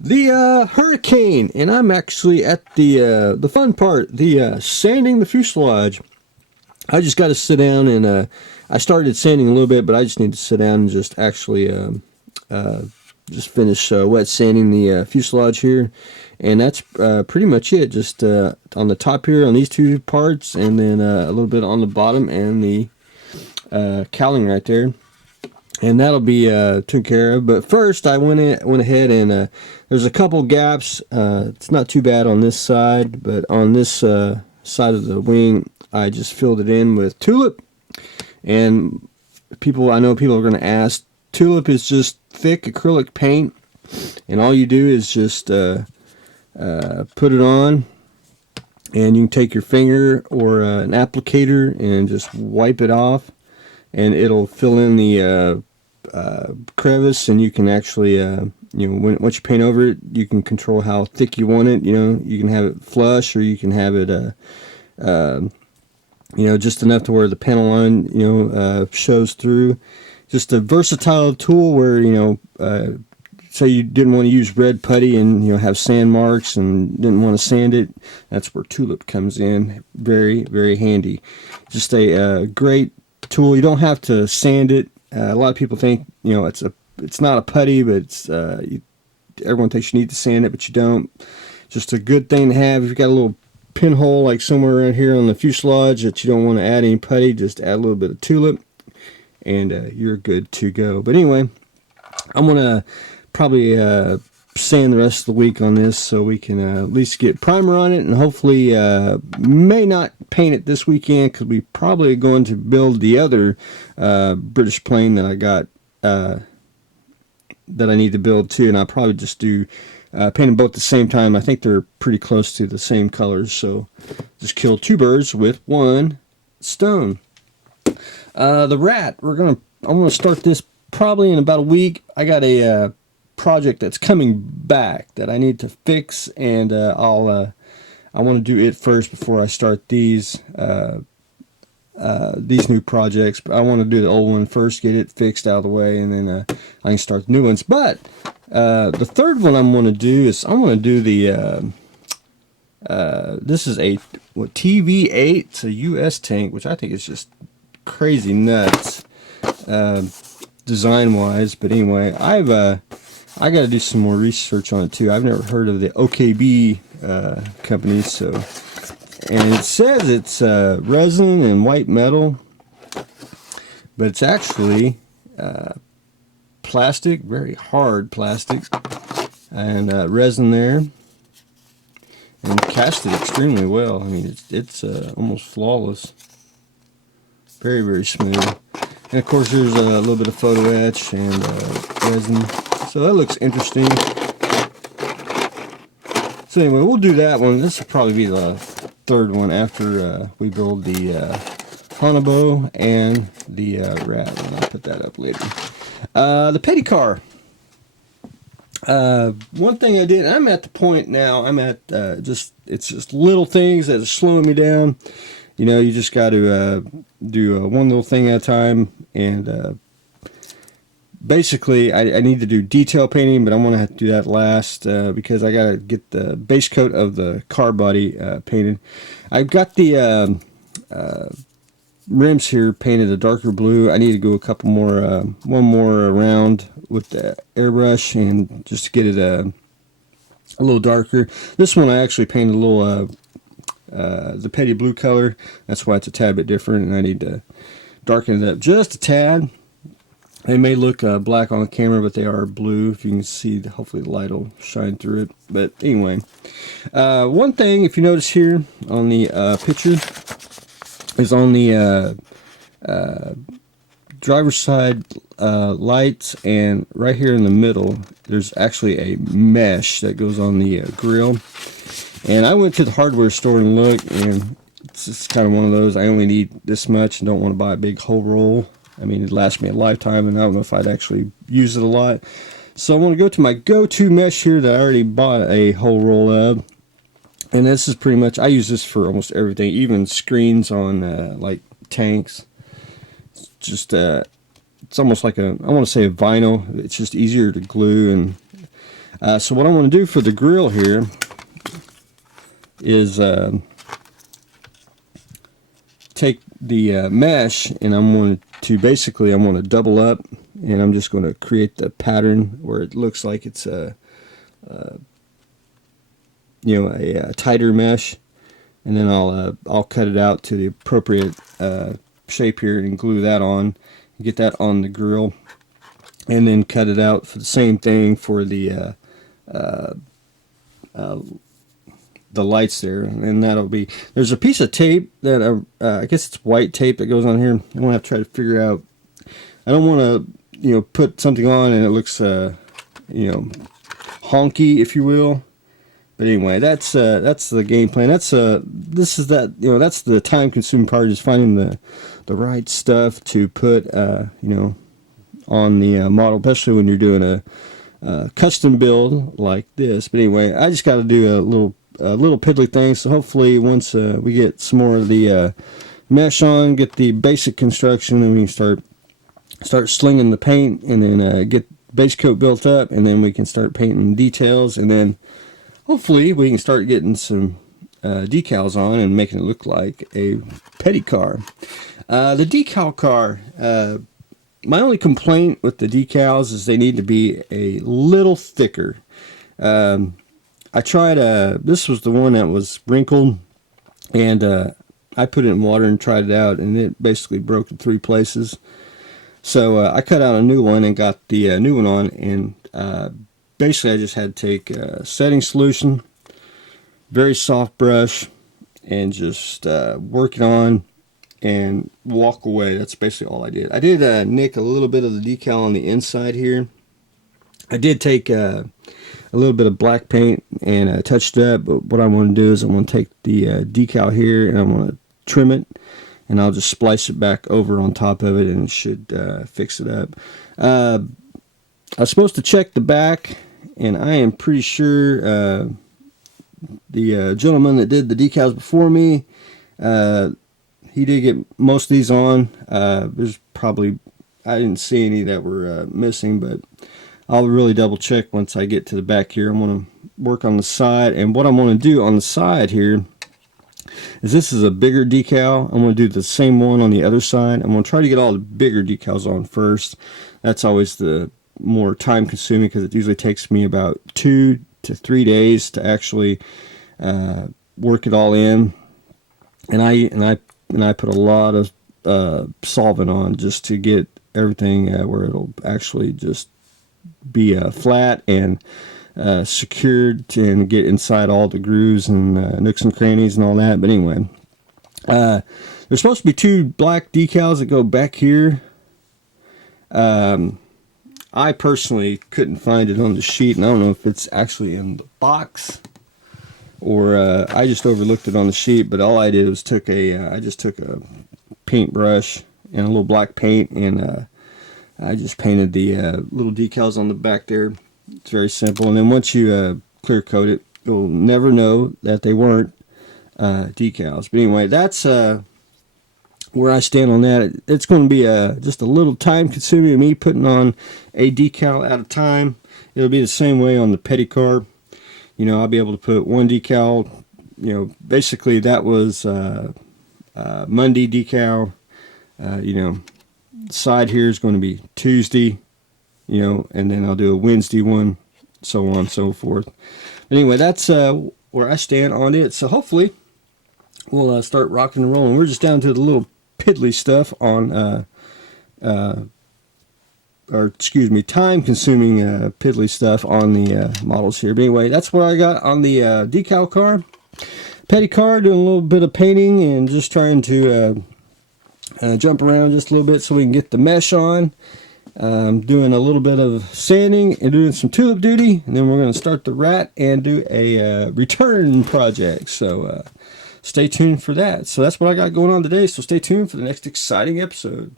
The hurricane, and I'm actually at the fun part, the sanding the fuselage. I just got to sit down and I started sanding a little bit, but I just need to sit down and just actually just finish wet sanding the fuselage here, and that's pretty much it. Just on the top here on these two parts, and then a little bit on the bottom and the cowling right there. And that'll be taken care of. But first, I went ahead and there's a couple gaps. It's not too bad on this side, but on this side of the wing, I just filled it in with tulip. And I know people are going to ask, tulip is just thick acrylic paint, and all you do is just put it on, and you can take your finger or an applicator and just wipe it off, and it'll fill in the crevice, and you can actually once you paint over it, you can control how thick you want it. You can have it flush, or you can have it just enough to where the panel line shows through. Just a versatile tool where say you didn't want to use red putty and have sand marks and didn't want to sand it, that's where tulip comes in. Very, very handy. Just a great tool. You don't have to sand it. A lot of people think it's not a putty, but everyone thinks you need to sand it, but you don't. Just a good thing to have. If you've got a little pinhole like somewhere around here on the fuselage that you don't want to add any putty, just add a little bit of tulip, and you're good to go. But anyway, I'm gonna probably sand the rest of the week on this, so we can at least get primer on it, and hopefully may not paint it this weekend, because we probably going to build the other British plane that I got that I need to build too, and I'll probably just do paint them both at the same time. I think they're pretty close to the same colors, so just kill two birds with one stone. The rat, I'm gonna start this probably in about a week. I got a project that's coming back that I need to fix, and I want to do it first before I start these new projects. But I want to do the old one first, get it fixed out of the way, and then I can start the new ones. But the third one I'm going to do is I'm going to do the this is a TV8. It's a US tank, which I think is just crazy nuts design wise. But anyway, I got to do some more research on it too. I've never heard of the OKB company, so, and it says it's resin and white metal, but it's actually plastic, very hard plastic, and resin there, and cast it extremely well. I mean, it's almost flawless, very, very smooth. And of course, there's a little bit of photo etch and resin. So that looks interesting. So anyway, we'll do that one. This will probably be the third one after we build the Hanabo and the rat. And I'll put that up later. The petty car. One thing I did, I'm at the point now, I'm at it's just little things that are slowing me down. You just got to do one little thing at a time, and basically, I need to do detail painting, but I'm going to have to do that last because I got to get the base coat of the car body painted. I've got the rims here painted a darker blue. I need to go a couple more, one more round with the airbrush, and just to get it a little darker. This one I actually painted a little the petty blue color. That's why it's a tad bit different, and I need to darken it up just a tad. They may look black on the camera, but they are blue. If you can see, hopefully the light will shine through it. But anyway, one thing, if you notice here on the picture, is on the driver's side lights, and right here in the middle, there's actually a mesh that goes on the grill. And I went to the hardware store and looked, and it's just kind of one of those, I only need this much and don't want to buy a big whole roll. I mean, it lasts me a lifetime, and I don't know if I'd actually use it a lot. So I want to go to my go-to mesh here that I already bought a whole roll of. And this is pretty much, I use this for almost everything, even screens on like tanks. It's just, it's almost like I want to say a vinyl. It's just easier to glue, and So what I want to do for the grill here is take the mesh, and I'm going to double up, and I'm just going to create the pattern where it looks like it's a tighter mesh, and then I'll cut it out to the appropriate shape here and glue that on, get that on the grill, and then cut it out for the same thing for the lights there. And that'll be, there's a piece of tape that I guess it's white tape that goes on here. I'm gonna have to try to figure out, I don't want to put something on and it looks honky, if you will. But anyway, that's the game plan. That's that's the time consuming part, is finding the right stuff to put on the model, especially when you're doing a custom build like this. But anyway, I just got to do a little piddly thing. So hopefully once we get some more of the mesh on, get the basic construction, then we can start slinging the paint, and then get base coat built up, and then we can start painting details, and then hopefully we can start getting some decals on and making it look like a petty car. The decal car, my only complaint with the decals is they need to be a little thicker. I tried, this was the one that was wrinkled, and I put it in water and tried it out, and it basically broke in 3 places. So I cut out a new one and got the new one on, and basically I just had to take setting solution, very soft brush, and just work it on and walk away. That's basically all I did. I did nick a little bit of the decal on the inside here. I did take a little bit of black paint and touched it up, but what I want to do is I want to take the decal here and I want to trim it, and I'll just splice it back over on top of it, and it should fix it up. I was supposed to check the back, and I am pretty sure the gentleman that did the decals before me, he did get most of these on. There's probably, I didn't see any that were missing, but I'll really double check once I get to the back here. I'm going to work on the side, and what I'm going to do on the side here is, this is a bigger decal. I'm going to do the same one on the other side. I'm going to try to get all the bigger decals on first. That's always the more time consuming, because it usually takes me about 2 to 3 days to actually work it all in, and I put a lot of solvent on just to get everything where it'll actually just be flat and secured, and get inside all the grooves and nooks and crannies and all that. But anyway, there's supposed to be 2 black decals that go back here. I personally couldn't find it on the sheet, and I don't know if it's actually in the box or I just overlooked it on the sheet. But all I did was I just took a paintbrush and a little black paint, and I just painted the little decals on the back there. It's very simple, and then once you clear coat it, you'll never know that they weren't decals. But anyway, that's where I stand on that. It's going to be just a little time consuming, me putting on a decal at a time. It'll be the same way on the petty car. I'll be able to put one decal. Basically that was Monday decal. Side here is going to be Tuesday, and then I'll do a Wednesday one, so on and so forth. Anyway, that's where I stand on it. So hopefully we'll start rocking and rolling. We're just down to the little piddly stuff on time consuming piddly stuff on the models here. But anyway, that's what I got on the decal car. Petty car, doing a little bit of painting and just trying to jump around just a little bit so we can get the mesh on. Doing a little bit of sanding and doing some tulip duty, and then we're going to start the rat and do a return project. So stay tuned for that. So that's what I got going on today, so stay tuned for the next exciting episode.